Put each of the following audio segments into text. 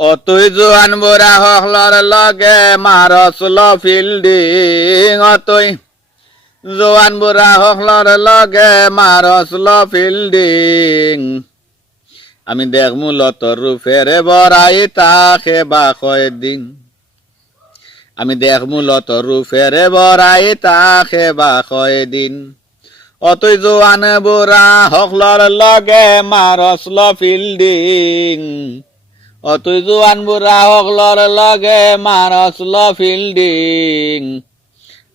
অতই জোয়ান বুঢ়া হকলৰ লগে মাৰচল ফিল্ডিং অতই। জোৱান বুঢ়া হকলৰ লগে মাৰচল ফিল্ডিং। আমি দেখ মূলত রূপেরে বড়াই তাকে বাকয় দিন। আমি দেখ মূলত রূপেরে বড়াই তাকে বাকয় দিন। অতই জোৱান বুঢ়া হকলৰ লগে মাৰচল ফিল্ডিং। অতই জোৱান বুঢ়া হকলৰ লগে মাৰচল ফিল্ডিং।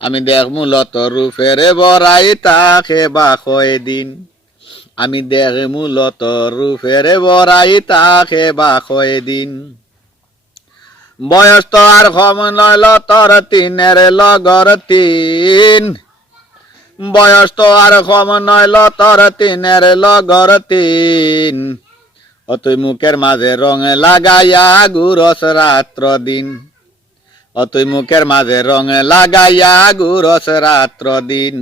আমি দেখ মূলত রূপেরে বড়াই তাকে বাকয় দিন। আমি দেখ মূলত রূপেরে বড়াই তাকে বাকয় দিন। বয়স তো আর কম নইল তোর তিনের লগর তিন। বয়স তো আর কম নইল তোর তিনের লগর তিন। ও তুই মুখের মাঝে রং লাগাইয়া গুরস রাত্র দিন ও তুই মুখের মাঝে রং লাগাইয়া গুরস রাত্র দিন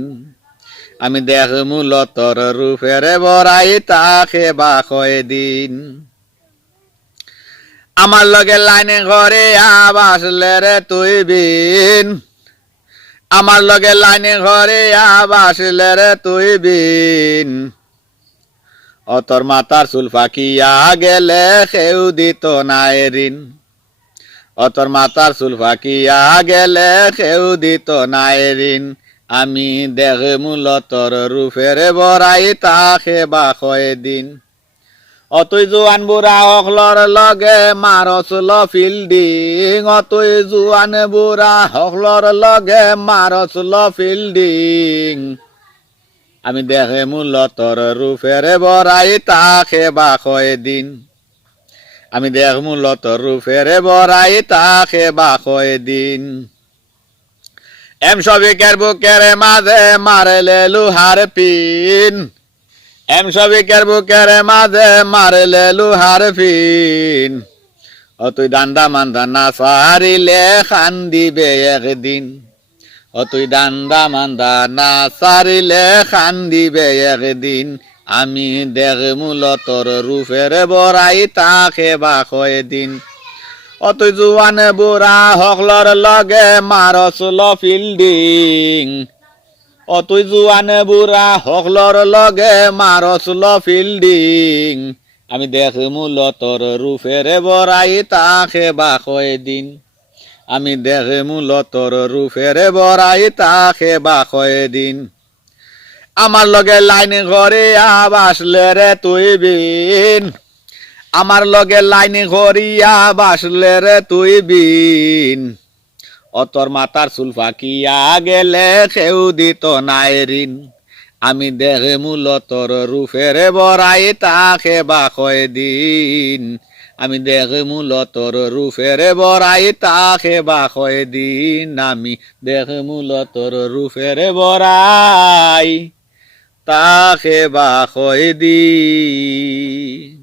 আমি দেখ মূলতর রূপের বড়াই তাকে বাকয় দিন। আমার লগে লাইনে ঘরে আবাসলে রে তুই বিন। আমার লগে লাইনে ঘরে আবাসলে রে তুই বিন। অতর মাতার চুল ফাঁকিয়া গেলে সেউ দিত নাই ঋণ অতর মাতার চুল গেলে সেউ দিত নাই আমি দেখ মূলতর রূপের বড়াই তাকে বাকয় দিন। অতই জোয়ান বুঢ়া হকলৰ লগে মাৰচল ফিল্ডিং। অতই জোৱান বুঢ়া হকলৰ লগে মাৰচল ফিল্ডিং। আমি দেখে মূলতর রূপেরে বড়াই তাকে বাকয় দিন। আমি দেখ মূলতর রূপেরে বড়াই তাকে বাকয় দিন। এম সবিকের বুকের মাঝে মারেলে লুহার পিন। এম সবিকের বুকের মাঝে মারেলে লুহার পিন। তুই দান্দা মান্দা না সারিলে খান দিবে একদিন। ও তুই দান্দা মান্দা না সারিলে খান একদিন। আমি দেখ মূলতর রূপের বড়াই তাকে বাকয় দিন। অতই জুয়ান বুঢ়া হকলৰ লগে মাৰচল ফিল্ডিং। অতই জুৱান বুঢ়া হকলৰ লগে মাৰচল ফিল্ডিং। আমি দেখ মূলতর রূপেরে বড়াই তাকে বাকয় দিন। আমি দেখ মূলতর রূপেরে বড়াই তাকে বাকয় দিন। আমার লগে লাইন ঘরে আবাসলে রে তুই বিন। আমার লগে লাইন ঘরিয়া বাসলে রে তুই বিন। অতর মাতার চুল ফাঁকিয়া গেলে কেউ দিত নাই ঋণ। আমি দেখে মূলতর রূপেরে বড়াই তাকে বাকয় দিন। আমি দেখে মূলতর রূপেরে বরাই তাকে বাকয় দিন আমি। দেখে মূলতর রূপেরে বরাই তাকে বাকয় দিন।